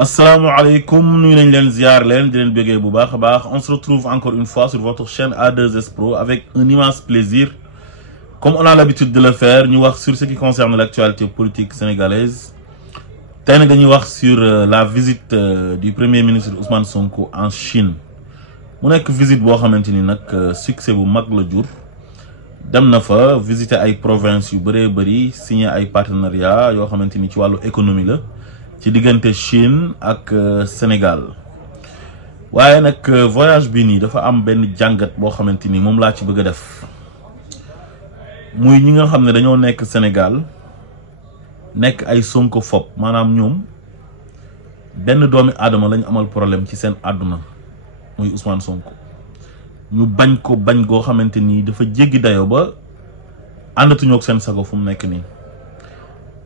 Assalamu alaikum, nous sommes ziar len, di len bëggé bu baax baax. On se retrouve encore une fois sur votre chaîne A2S Pro avec un immense plaisir. Comme on a l'habitude de le faire, nous voir sur ce qui concerne l'actualité politique sénégalaise. Tay nak dañuy wax sur la visite du Premier ministre Ousmane Sonko en Chine. Mu nek visite bo xamanteni nak succès bu mag la jur. Dem na fa visiter ay provinces yu bari signer ay partenariat yo xamanteni ci walu économie la. Ci diggante Chine ak Sénégal waaye nag voyage bi nii dafa am benn jàngat boo xamante ni moom laa ci bëgg a def muy ñi nga xam ne dañoo nekk Sénégal nekk ay sonkophobe maanaam ñoom benn doomi aadama lañ amal problème ci seen àdduna muy Ousmane Sonko ñu bañ ko bañ goo xamante ni dafa jéggi dayoo ba àndatuñoo ak seen sago fu mu nekk nii.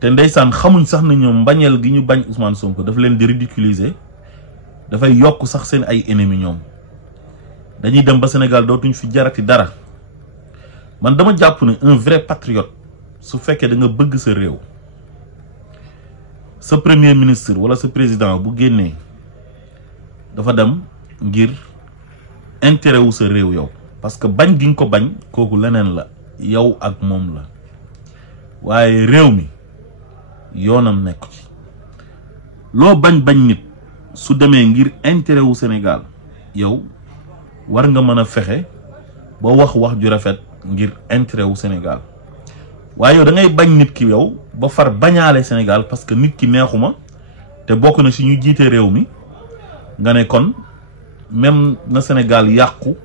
te ndeysaan xamuñ sax na ñoom mbañeel gi ñu bañ Ousmane Sonko dafa leen di ridiculiser dafay yokk sax seen ay ennemis ñoom dañuy dem ba Sénégal dootuñ fi jarati dara man dama jàpp ne un vrai patriote su fekkee da nga bëgg sa réew sa premier ministre wala sa président bu génnee dafa dem ngir intérêt wu sa réew yow parce que bañ gi nga ko bañ kooku leneen la yow ak moom la waaye réew mi yoonam nekk ci loo bañ nit su demee ngir intérêt wu Sénégal yow war nga mën a fexe ba wax ju rafet ngir intérêt wu Sénégal waaye yow da ngay bañ nit ki yow ba far bañaale Sénégal parce que nit ki neexuma te bokk na ci ñu jiite réew mi nga ne kon même na Sénégal yàqu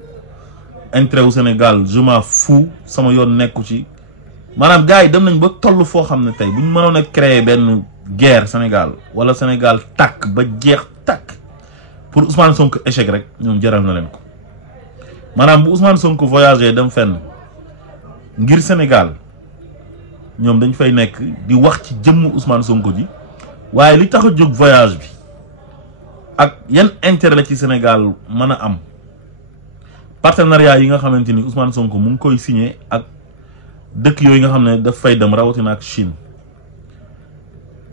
intérêt wu Sénégal je m'en fous sama yoon nekku ci. Madame gars dem nañ ba tollu fo xamne tay buñ mënon créer ben guerre Sénégal wala Sénégal tak ba jeex tak pour Ousmane Sonko échec rek ñom jaral na len ko manam bu Ousmane Sonko voyager dem fenn ngir Sénégal ñom dañ fay nek di wax ci jëm Ousmane Sonko ji waye li taxu jog voyage bi ak yan intérêt la ci Sénégal mëna am partenariat yi nga xamanteni Ousmane Sonko mu ngi koy signer ak dëkk yooyu nga xam ne daf fay dem rawatina ak Chine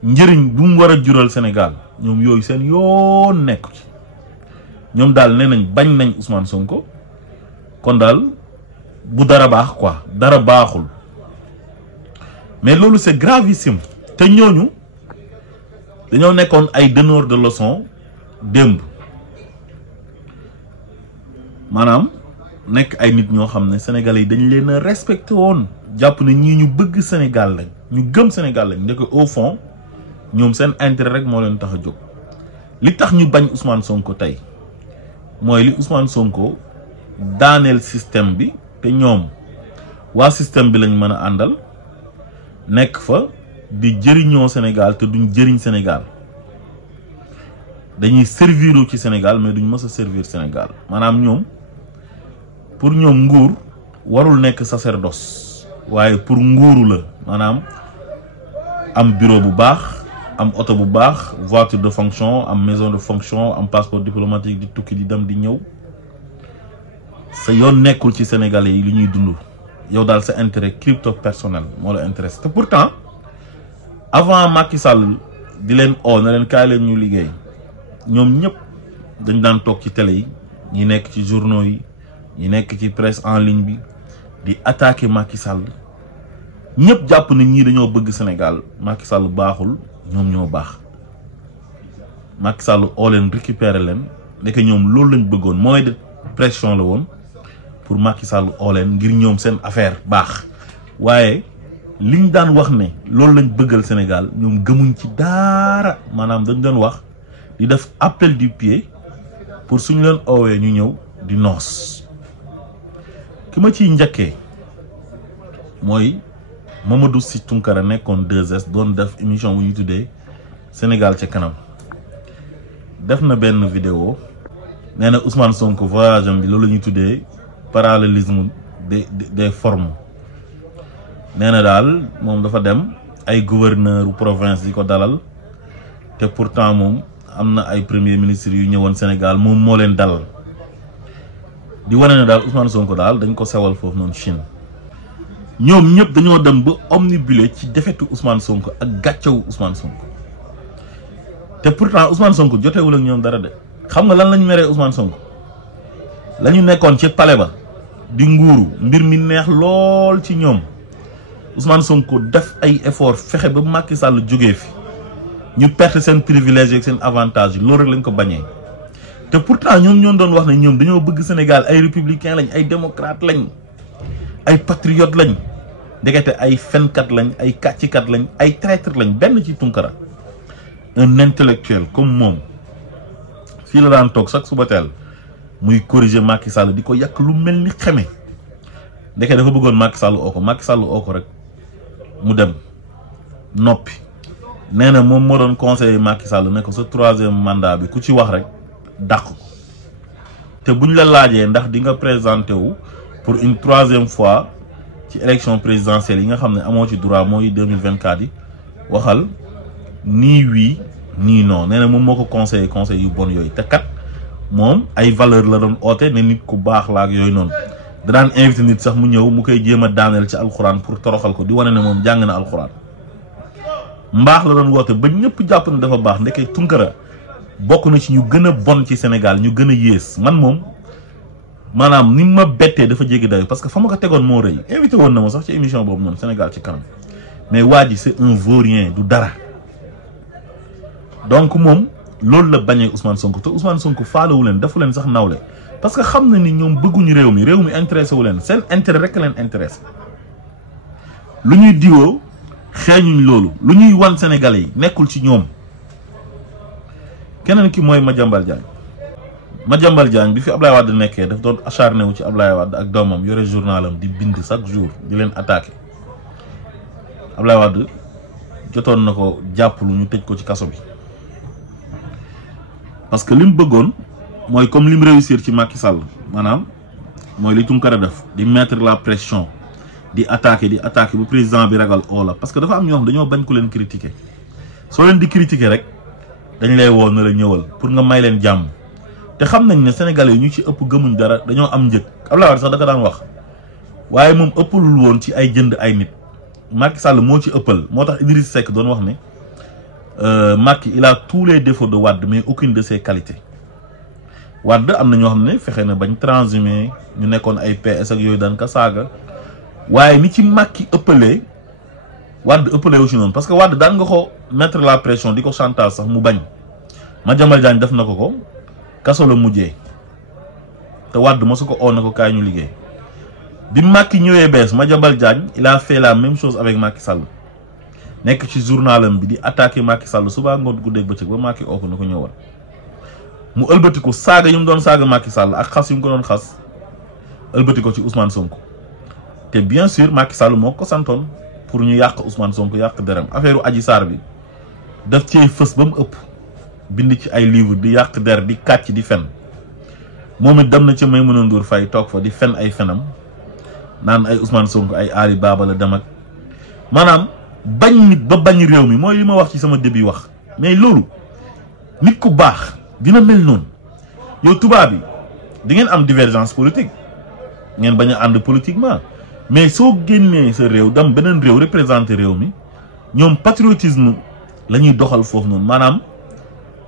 njëriñ bu mu war a jural Sénégal ñoom yooyu seen yoon nekku ci ñoom daal nee nañ bañ nañ Ousmane Sonko kon daal bu dara baax quoi dara baaxul mais loolu c'est gravissime te ñooñu dañoo nekkoon ay donneurs de leçons démb maanaam nekk ay nit ñoo xam ne sénégalais yi dañ leen a respecté woon jàpp ne ñii ñu bëgg Sénégal lañ ñu gëm Sénégal lañ ndeke au fond ñoom seen intérêt rek moo leen tax a jóg li tax ñu bañ Ousmane Sonko tey mooy li Ousmane Sonko daaneel système bi te ñoom waa système bi lañ mën a àndal nekk fa di jëriñoo Sénégal te duñ jëriñ Sénégal dañuy serviru ci Sénégal mais duñ mës a servir Sénégal maanaam ñoom pour ñoom nguur warul nekk sacerdoce waaye pour nguuru la maanaam am bureau bu baax am oto bu baax voiture de fonction am maison de fonction am passeport diplomatique di tukki di dem di ñëw sa yoon nekkul ci sénégalais yi li ñuy dund yow daal sa intérêt crypto personnel moo la intéresse te pourtant avant Macky Sall di leen na leen kaay leen ñu liggéey ñoom ñëpp dañ daan toog ci télé yi ñi nekk ci journaux yi ñi nekk ci presse en ligne bi di attaquer Macky Sall ñëpp jàpp na ñii dañoo bëgg Sénégal Macky Sall baaxul ñoom ñoo baax Macky Sall oo leen récupérer leen ndeke ñoom loolu lañ bëggoon mooy de pression la woon pour Macky Sall oo leen ngir ñoom seen affaire baax waaye liñ daan wax ne loolu lañ bëggal Sénégal ñoom gëmuñ ci dara maanaam dañ doon wax di def appel du pied pour suñu leen oowee ñu ñëw di noos ki ma ciy njëkkee mooy Mamadou Sy Tounkara nekkoon 2S doon def émission bu ñu tuddee Sénégal ca kanam def na benn vidéo nee na Ousmane Sonko voyage am bi loolu la ñuy tuddee parallélisme des formes nee na daal moom dafa dem ay gouverneur province di ko dalal te pourtant moom am na ay premier ministre yu ñëwoon Sénégal moom moo leen dalal di wane ne daal Ousmane Sonko daal dañ ko sewal foofu noonu Chine ñoom ñëpp dañoo dem ba omnibulé ci defetu Ousmane Sonko ak gàccewu Ousmane Sonko te pourtant Ousmane Sonko jotewul ak ñoom dara de xam nga lan lañu meree Ousmane Sonko lañu nekkoon ci palais ba di nguuru mbir mi neex lool ci ñoom Ousmane Sonko def ay effort fexe ba Macky Sall jógee fi ñu perte seen privilège ak seen avantage loolu rek lañ ko bañee te pourtant ñoom ñoo doon wax ne ñoom dañoo bëgg Sénégal ay républicain lañ ay démocrate lañ ay patriote lañ ndekete ay fenkat lañ ay kàccikat lañ ay traître lañ benn ci Tunkara un intellectuel comme moom fii la daan toog sax suba teel muy corriger Macky Sall di ko yàq lu mel ni xeme ndeke dafa bëggoon Macky Sall oo ko rek mu dem noppi nee na moom moo doon conseiller Macky Sall ne ko sa 3e mandat bi ku ci wax rek dàq ko te buñ la laajee ndax di nga présenté wu pour une 3e fois ci élection présidentielle yi nga xam ne amoo ci droit mooy 2024 yi waxal nii oui nii non nee na moom moo ko conseil yu bon yooyu te kat moom ay valeur la doon oote ne nit ku baax la ak yooyu noonu da daan invité nit sax mu ñëw mu koy jéem a daaneel ci alxuraan pour toroxal ko di wane ne moom jàng na alxuraan mbaax la doon woote ba ñëpp jàpp ne dafa baax ndeke Tunkara bokk na ci ñu gën a bon ci Sénégal ñu gën a yées man moom maanaam ni ma bettee dafa jéggi dayo parce que fa ma ko tegoon moo rëy invité woon na ma sax ci émission boobu noonu Sénégal ci kanam mais waa ji c'est un vaurien du dara donc moom loolu la bañee Ousmane Sonko te Ousmane Sonko faalewu leen defu leen sax nawle parce que xam na ni ñoom bëgguñu réew mi intéressé wu leen seen intérêt rek leen intéressé lu ñuy diwoo xeeñuñ loolu lu ñuy wan Sénégalais yi nekkul ci ñoom keneen ki mooy Madiambal Diagne bi fi Ablaye Wade nekkee daf doon acharné wu ci Ablaye Wade ak doomam yore journalam di bind chaque jour di leen attaqué Ablaye Wade jotoon na ko jàpp lu ñu tëj ko ci kaso bi parce que li mu bëggoon mooy comme li mu réussir ci Macky Sall maanaam mooy li Tunkara def di mettre la pression di attaqué bu président bi ragal oola parce que dafa am ñoo xam dañoo bañ ku leen critiquer soo leen di critiquer rek dañ lay woo na la ñëwal pour nga may leen jàmm te xam nañ ne Sénégalais yi ñu ci ëpp gëmuñ dara dañoo am njëg Abdoulaye Wade sax da ko daan wax waaye moom ëppalul woon ci ay jënd ay nit Macky Sall moo ci ëppal moo tax Idriss Seck doon wax ne Macky il a tous les défauts de Wade mais aucune de ses qualités Wade am na ñoo xam ne fexe na bañ transhumé ñu nekkoon ay PS ak yooyu daan ka saaga waaye ni ci Macky ëppalee Wade ëppalee aussi noonu parce que Wade daan nga ko mettre la pression di ko chantage sax mu bañ Madiambal Diagne def na ko kaso la mujjee te Wade mosu ko oo na ko kaay ñu liggéey bi Macky ñëwee bees Madiambal Diagne il a fait la même chose avec Macky Sall nekk ci journalam bi di attaquer Macky Sall suba ngoon guddeeg bëccëg ba Macky oo ko na ko ñëwal mu ëlbati ko saaga yu mu doon saaga Macky Sall ak xas yu mu ko doon xas ëlbati ko ci Ousmane Sonko te bien sûr Macky Sall moo ko santoon pour ñu yàq Ousmane Sonko yàq derem affaire Adji Sarr bi daf cee fës ba mu ëpp bind ci ay livre di yàq der di kàcc di fen moom it dem na ca Maïmouna Ndour Faye toog fa di fen ay fenam naan ay Ousmane Sonko ay Ali Baba la dem ak maanaam bañ nit ba bañ réew mi mooy li ma wax ci sama début wax mais loolu nit ku baax dina mel noonu yow tubaab bi di ngeen am divergence politique ngeen bañ a ànd politiquement mais soo génnee sa réew dem beneen réew représenté réew mi ñoom patriotisme la ñuy doxal foofu noonu maanaam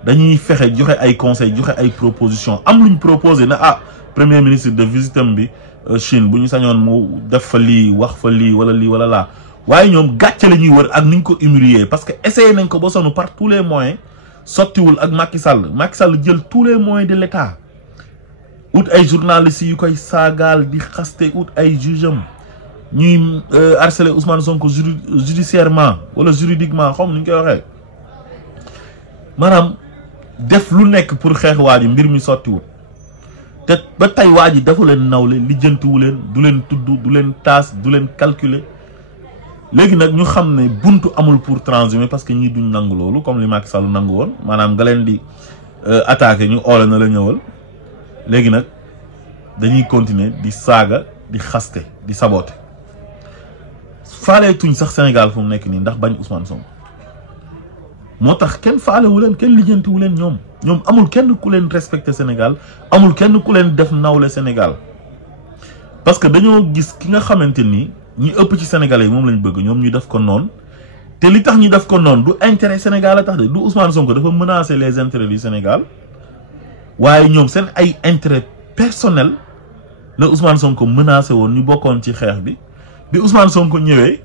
dañuy fexe joxe ay conseils joxe ay propositions am luñ proposé na premier ministre de visitam bi Chine bu ñu sañoon mu def fa lii wax fa lii wala laa waaye ñoom gàcce la ñuy wër ak niñ ko humilier parce que essayé nañ ko ba sonn par tous les moyens sottiwul ak Macky Sall jël tous les moyens de l'État ut ay journalistes yu koy saagaal di xaste ut ay jugeam ñuy harceler Ousmane Sonko judiciairement wala juridiquement xam ni ñu koy waxee maanaam def lu nekk pour xeex waa ji mbir mi sottiwul te ba tey waa ji dafa leen nawle lijjantiwu leen du leen tudd du leen taas du leen calculer léegi nag ñu xam ne buntu amul pour transhumer parce que ñii duñ nangu loolu comme li Macky Sall nangu woon maanaam nga leen di attaquer ñu oole na la ñëwal léegi nag dañuy continuer di saaga di xaste di saboter faale tuñ sax Sénégal fu mu nekk nii ndax bañ Ousmane Sonko moo tax kenn faalewu leen kenn lijjantiwu leen ñoom amul kenn ku leen respecté Sénégal amul kenn ku leen def nawle Sénégal parce que dañoo gis ki nga xamante ni ñi ëpp ci Sénégalais yi moom lañ bëgg ñoom ñu def ko noonu te li tax ñu def ko noonu du intérêt Sénégal a tax de du Ousmane Sonko dafa menacer les intérêts du Sénégal waaye ñoom seen ay intérêt personnel la Ousmane Sonko menacé woon ñu bokkoon ci xeex bi Ousmane Sonko ñëwee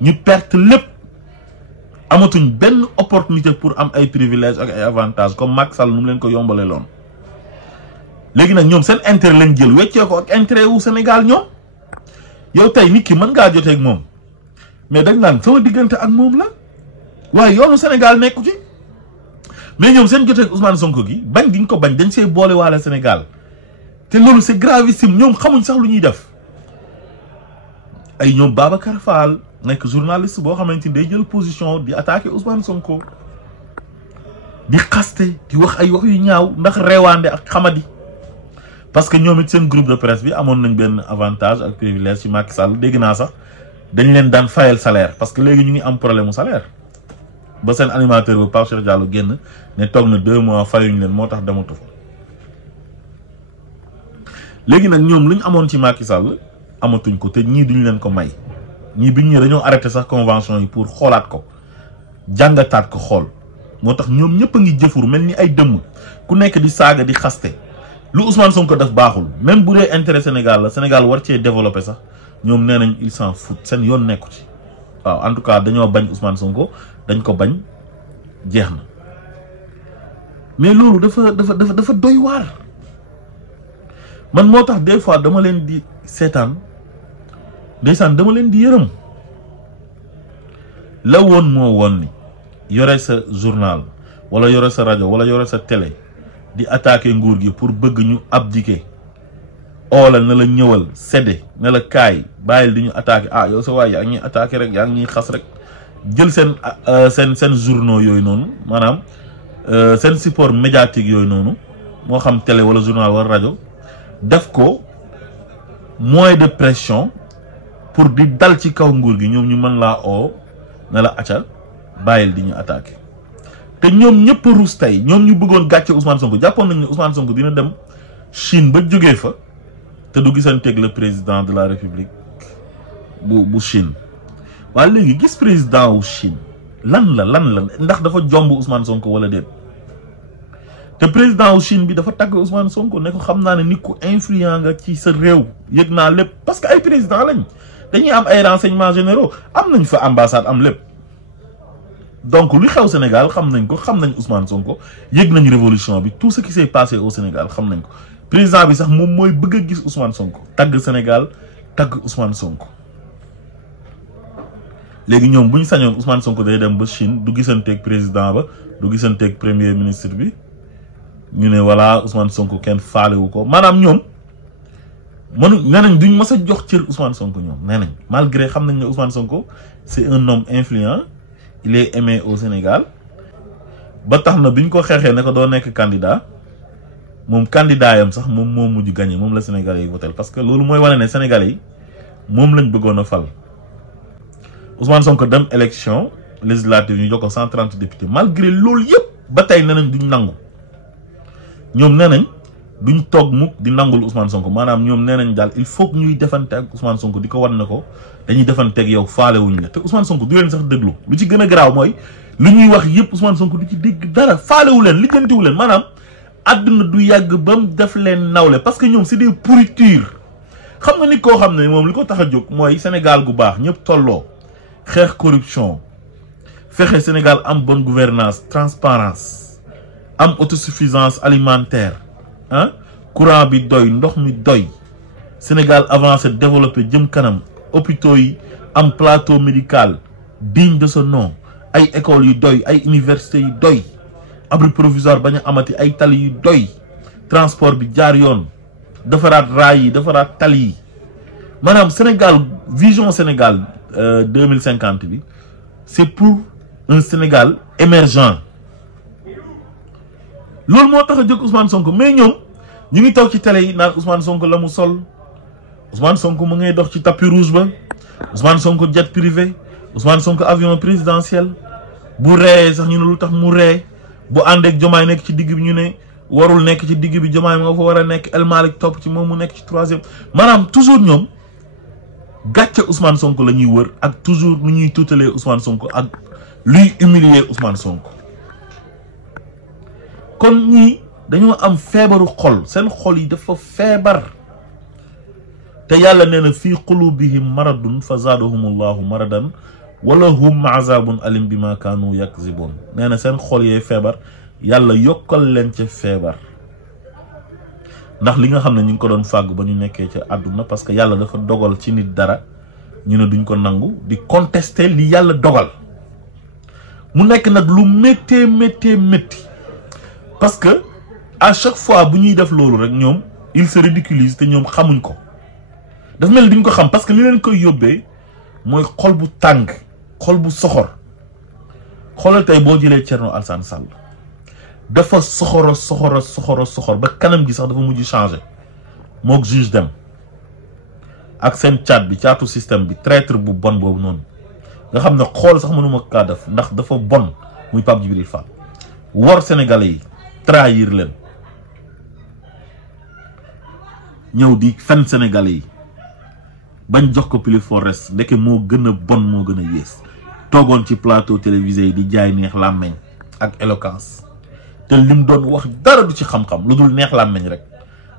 ñu perte lépp amatuñ benn opportunité pour am ay privilèges ak ay avantages comme Macky Sall nu mu leen ko yombale loon léegi nag ñoom seen intérêt lañ jël weccee ko ak intérêt wu Sénégal ñoom yow tey nit ki mën ngaa jotee ak moom mais dañ naan sama diggante ak moom la waaye yoonu Sénégal nekku ci mais ñoom seen jotee ak Ousmane Sonko gi bañ giñ ko bañ dañ see boole waale Sénégal te loolu c'est gravissime ñoom xamuñ sax lu ñuy def ay ñoom Babacar Fall nekk journaliste boo xamante ni day jël position di attaquer Ousmane Sonko di xaste di wax ay wax yu ñaaw ndax reewaande ak xamadi parce que ñoom it seen groupe de presse bi amoon nañ benn avantage ak privilège ci Macky Sall dégg naa sax dañ leen daan fayal salaire parce que léegi ñu ngi am problème mu salaire ba seen animateur bu Pape Cheikh Diallo génn ne toog na 2 mois fayuñ leen moo tax dematu fa léegi nag ñoom lu ñu amoon ci Macky Sall amatuñ ko te ñii duñ leen ko may ñii biñ ñëwee dañoo arrêté sax convention yi pour xoolaat ko jàngataat ko xool moo tax ñoom ñëpp a ngi jëfur mel ni ay dëmm ku nekk di saaga di xaste lu Ousmane Sonko def baaxul même bu dee intérêt Sénégal la Sénégal war cee développé sax ñoom nee nañ il s'en fout seen yoon nekku ci waaw en tout cas dañoo bañ Ousmane Sonko dañ ko bañ jeex na mais loolu dafa doy waar man moo tax des fois dama leen di seetaan ndeysaan dama leen di yërëm la woon moo woon ni yore sa journal wala yore sa rajo wala yore sa télé di attaquer nguur gi pour bëgg ñu abdiquer oola na la ñëwal sedde na la kaay bàyyil di ñu attaquer ah yow sa waay yaa ngi ñuy attaquer rek yaa ngi ñuy xas rek jël seen journaux yooyu noonu maanaam seen support médiatique yooyu noonu moo xam télé wala journal wala rajo def ko moyen de pression pour di dal ci kaw nguur gi ñoom ñu mën laa oo na la acca bàyyil di ñu attaquer te ñoom ñëpp ruus tey ñoom ñu bëggoon gàcce Ousmane Sonko jàppoon nañ ne Ousmane Sonko dina dem Chine ba jógee fa te du gisanteeg le président de la République bu Chine waaye léegi gis président wu Chine lan la ndax dafa jomb Ousmane Sonko wala déet te président wu Chine bi dafa tàgg Ousmane Sonko ne ko xam naa ne nit ku influent nga ci sa réew yëg naa lépp parce que ay président lañ dañuy am ay renseignements généraux am nañ fa ambassade am lépp donc lu xew Sénégal xam nañ ko xam nañ Ousmane Sonko yëg nañ révolution bi tout ce qui s'est passé au Sénégal xam nañ ko président bi sax moom mooy bëgg a gis Ousmane Sonko tagg Sénégal tagg Ousmane Sonko léegi ñoom bu ñu sañoon Ousmane Sonko day dem ba Chine du gisanteeg président ba du gisanteeg premier ministre bi ñu ne voilà Ousmane Sonko kenn faalewu ko maanaam ñoom mënu nee nañ duñ mës a jox cër Ousmane Sonko ñoom nee nañ malgré xam nañ ne Ousmane Sonko c'est un homme influent il est aimé au Sénégal ba tax na biñ ko xeexee ne ko doo nekk candidat moom candidat yam sax moom moo mujj gagné moom la Sénégalais yi voté parce que loolu mooy wane ne Sénégalais yi moom lañ bëggoon a fal Ousmane Sonko dem élection législative ñu jox ko 130 députés malgré loolu yëpp ba tey nee nañ duñ nangu ñoom nee nañ duñ toog mukk di nangul Ousmane Sonko maanaam ñoom nee nañ daal il faut que ñuy defante ak Ousmane Sonko di ko wan ne ko dañuy defante ak yow faale wuñ la te Ousmane Sonko du leen sax déglu lu ci gën a garaaw mooy lu ñuy wax yëpp Ousmane Sonko du ci dégg dara faalewu leen lijjantiwu leen maanaam àdduna du yàgg ba mu def leen nawle parce que ñoom c'est des pourritures xam nga nit koo xam ne moom li ko tax a jóg mooy Sénégal gu baax ñëpp tolloo xeex corruption fexe Sénégal am bonne gouvernance transparence am autosuffisance alimentaire ah courant bi doy ndox mi doy Sénégal avancé développé jëm kanam hôpitaux yi am plateau médical digne de ce nom ay écoles yu doy ay universités yu doy abri provisoire bañ a amati ay tali yu doy transport bi jaar yoon defaraat raay yi defaraat tali yi maanaam Sénégal vision Sénégal 2050 bi c'est pour un Sénégal émergent loolu moo tax a jóg Ousmane Sonko mais ñoom ñu ngi toog ci télé yi naan Ousmane Sonko la mu sol Ousmane Sonko mu ngay dox ci tapis rouge ba Ousmane Sonko jet privé Ousmane Sonko avion présidentiel bu ree sax ñu ne lu tax mu ree bu ànd ak Diomaye nekk ci digg bi ñu ne warul nekk ci digg bi Diomaye moo fa war a nekk El Malick topp ci moom mu nekk ci troisième maanaam toujours ñoom gàcce Ousmane Sonko la ñuy wër ak toujours nu ñuy tuutalee Ousmane Sonko ak luy humilier Ousmane Sonko. kon ñii dañoo am feebaru xol seen xol yi dafa feebar te yàlla nee na fii qulubihim maradun fa zaadahumullahu maradan wala hum azabun alim bima kaanu yakzibun nee na seen xol yee feebar yàlla yokkal leen ca feebar ndax li nga xam ne ñu ngi ko doon fàgg ba ñu nekkee ca àdduna parce que yàlla dafa dogal ci nit dara ñu ne duñ ko nangu di contester li yàlla dogal mu nekk nag lu méttee métti parce que à chaque fois bu ñuy def loolu rek ñoom il se ridiculise te ñoom xamuñ ko dafa mel duñ ko xam parce que li leen koy yóbbee mooy xol bu tàng xol bu soxor xoolal tey boo jëlee Thierno Alassane Sall dafa soxor ba kanam gi sax dafa mujj changé mook juge dem ak seen caatu système bi traître bu bon boobu noonu nga xam ne xool sax mënuma kaa def ndax dafa bon muy Pape Djibril Fall wor Sénégalais yi trahir leen ñëw di fen Sénégalais yi bañ jox ko plus fort reste ndeke moo gën a bon moo gën a yées toogoon ci plateau télévisé yi di jaay neex làmmeñ ak éloquence te lim doon wax dara du ci xam-xam lu dul neex làmmeñ rek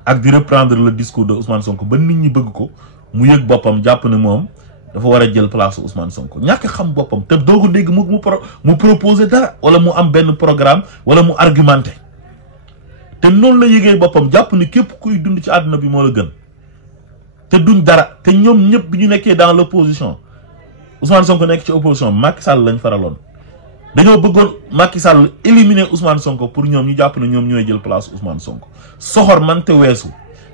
ak di reprendre le discours de Ousmane Sonko ba nit ñi bëgg ko mu yëg boppam jàpp ne moom dafa war a jël place Ousmane Sonko ñàkk xam boppam te doo ko dégg mu proposer dara wala mu am benn programme wala mu argumenté te noonu la yëgee boppam jàpp ni képp kuy dund ci àdduna bi moo la gën te duñ dara te ñoom ñëpp bi ñu nekkee dans l'opposition Ousmane Sonko nekk ci opposition Macky Sall lañ faraloon dañoo bëggoon Macky Sall éliminer Ousmane Sonko pour ñoom ñu jàpp ne ñoom ñooy jël place Ousmane Sonko soxor man te weesu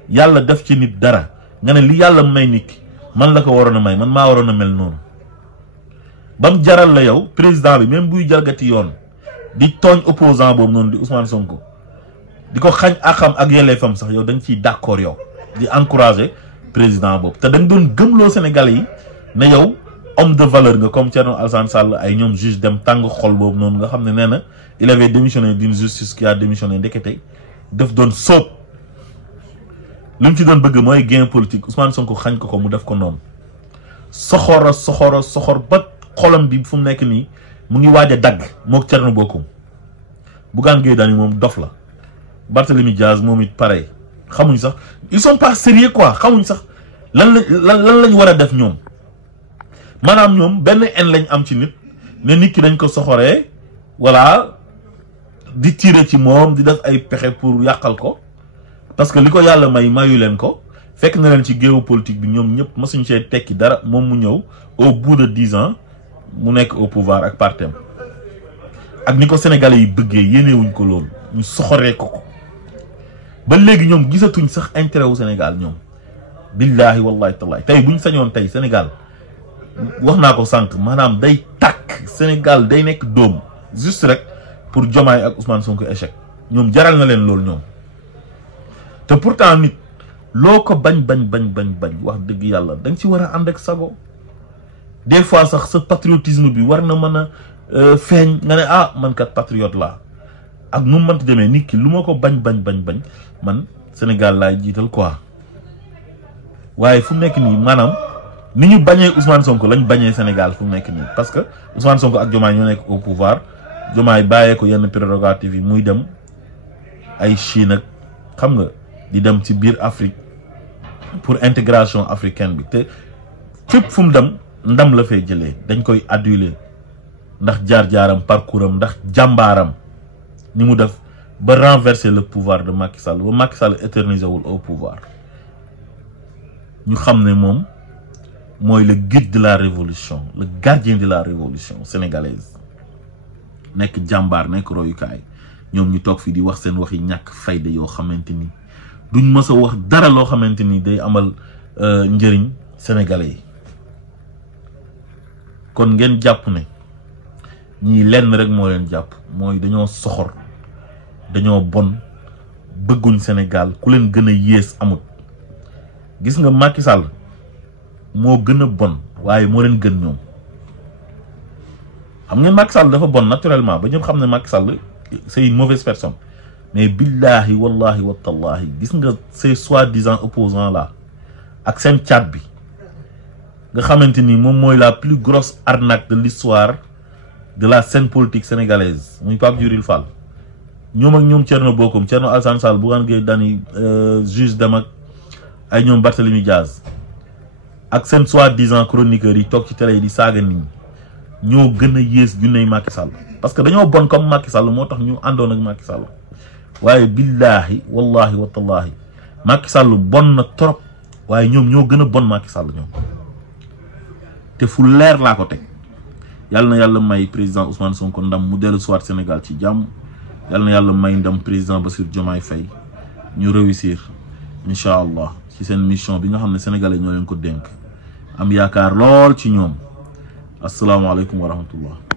yàlla def ci nit dara nga ne li yàlla may nit ki man la ko waroon a may man maa waroon a mel noonu bam jaral la yow président bi même buy jalgati yoon di tooñ opposant boobu noonu di Ousmane Sonko di ko xañ akam ak yelleefam sax yow da nga ciy d'accord yow di encourager président boobu te da nga doon gëmloo Sénégalais yi ne yow homme de valeur nga comme Thierno Alassane Sall ay ñoom juge dem tàng xol boobu noonu nga xam ne nee na il avait démissionné d'une justice qui a démissionné ndekete daf doon sóob li mu ci doon bëgg mooy gain politique Ousmane Sonko xañ ko mu def ko noonu soxor ba xolam bi fu mu nekk nii mu ngi waaj a dagg mook Thierno bokkum Bougane Gueye Dany moom dof la Barthélémy Diaz moom it pareil xamuñ sax ils sont pas sérieux quoi xamuñ sax lan lañ war a def ñoom maanaam ñoom benn en lañ am ci nit ne nit ki dañ ko soxoree voilà di tirer ci moom di def ay pexe pour yàqal ko parce que li ko yàlla mayu leen ko fekk na leen ci géopolitique bi ñoom ñëpp masuñ see tekki dara moom mu ñëw au bout de 10 ans mu nekk au pouvoir ak partem ak ni ko Sénégalais yi bëggee yéenewuñ ko loolu ñu soxoree ko ba léegi ñoom gisatuñ sax intérêt wu Sénégal ñoom billaahi wallahi tallahi tey buñ sañoon tey Sénégal wax naa ko sànq maanaam day tàkk Sénégal day nekk dóom juste rek pour Diomaye ak Ousmane Sonko échec ñoom jaral na leen loolu ñoom te pourtant nit loo ko bañ wax dëgg yàlla da nga ci war a ànd ak sago des fois sax sa patriotisme bi war na mën a feeñ nga ne man kat patriote laa ak nu mu mënti demee nit ki lu ma ko bañ man Sénégal laay jiital quoi waaye fu mu nekk nii maanaam ni ñu bañee Ousmane Sonko lañ bañee Sénégal fu mu nekk nii parce que Ousmane Sonko ak Diomaye ñoo nekk au pouvoir Diomaye bàyyee ko yenn prérogative yi muy dem ay Chine ak xam nga di dem ci biir Afrique pour intégration africaine bi te fépp fu mu dem ndam la fay jëlee dañ koy aduler ndax jaar-jaaram parcours am ndax jàmbaaram ni mu def ba renverser le pouvoir de Macky Sall ba Macky Sall éternisé wul au pouvoir ñu xam ne moom mooy le guide de la révolution le gardien de la révolution sénégalaise nekk jàmbaar nekk royukaay ñoom ñu toog fii di wax seen waxi ñàkk fayda yoo xamante ni duñ mës a wax dara loo xamante ni day amal njëriñ sénégalais yi kon ngeen jàpp ne ñii lenn rek moo leen jàpp mooy dañoo soxor dañoo bon bëgguñ Sénégal ku leen gën a yées amut gis nga Macky Sall moo gën a bon waaye moo leen gën ñoom xam ngeen Macky Sall dafa bon naturellement ba ñëpp xam ne Macky Sall c'est une mauvaise personne mais billahi wallahi watallahi gis nga ces soi-disant opposants là ak seen chat bi nga xamanteni mom moy la plus grosse arnaque de l'histoire de la scène politique sénégalaise muy Pape Djibril Fall ñom ak ñom Thierno Bocoum Thierno Alassane Sall Bougane Gueye Dany juge Damak ay ñom Barthélémy Diaz ak sen soi-disant chroniqueur yi tok ci télé yi di saga nit ñi ñoo gëna yees junney Macky Sall parce que dañoo bon comme Macky Sall motax ñu andon ak Macky Sall waye billahi wallahi wa tallahi Macky Sall bon na trop waye ñom ñoo gëna bon Macky Sall ñom te fu leer la ko tek yalla na yalla may président Ousmane Sonko ndam mu delu soir Sénégal ci jamm yalla na yalla may ndam président Bassirou Diomaye Faye ñu réussir inshallah ci sen mission bi nga xamné sénégalais ñoo leen ko denk am yaakar lool ci ñom assalamu alaykum wa rahmatullah